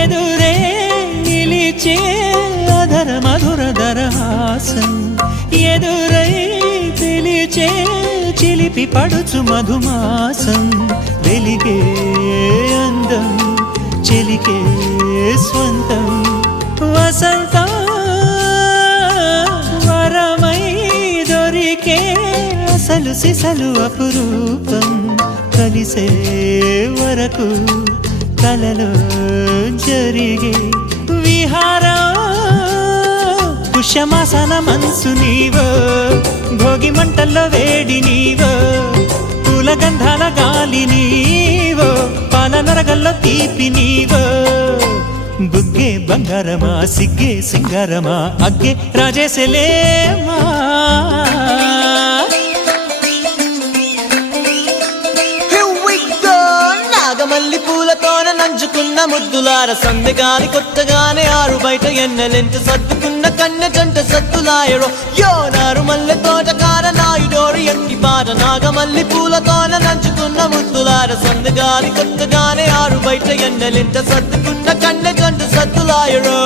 ఎదురే నిలిచే అధర మధుర దరహాసం ఎదురై పిలిచే చిలిపి పడుచు మధుమాసం వెలిగే అందం చెలికే స్వంతం వసంతం వరమై దొరికే అసలు సిసలు అపురూపం కలిసే వరకు కలలో జరిగే విహారం పుష్యమాసన మనసు నీవో భోగి మంటల్లో వేడి నీవో పూల గంధాల గాలి నీవో పాల నరగల్లో తీపి నీవో బుగ్గే బంగారమా సిగ్గే సింగారమా అగ్గే రాజేసలేమా మల్లి పూలతోన నంచుకున్న ముద్దులార సందెగాని కొత్తగానే ఆరు బయట ఎన్నెలెంట సర్దుకున్న కన్నె జంట సత్తులాయరో యోనారు మల్లె తోటకార నాయుడోరు ఎట్టి పాట నాగమల్లి పూలతోన నంచుకున్న ముద్దులార సందెగాని కొత్తగానే ఆరు బయట ఎన్నెలెంట సర్దుకున్న కన్నె జంట సత్తులాయరో